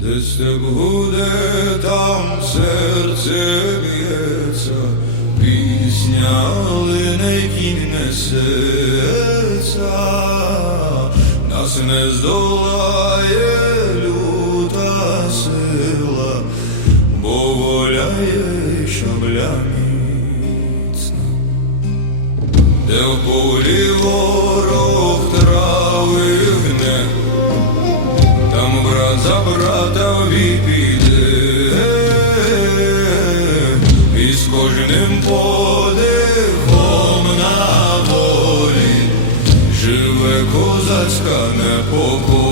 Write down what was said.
де степ гуде, там серце б'ється, пісня лине кінь несеться, нас не здолає люта сила, бо воля є шабля міцна. Де в за брата піде, і з кожним подихом на волі живе козацька непокора.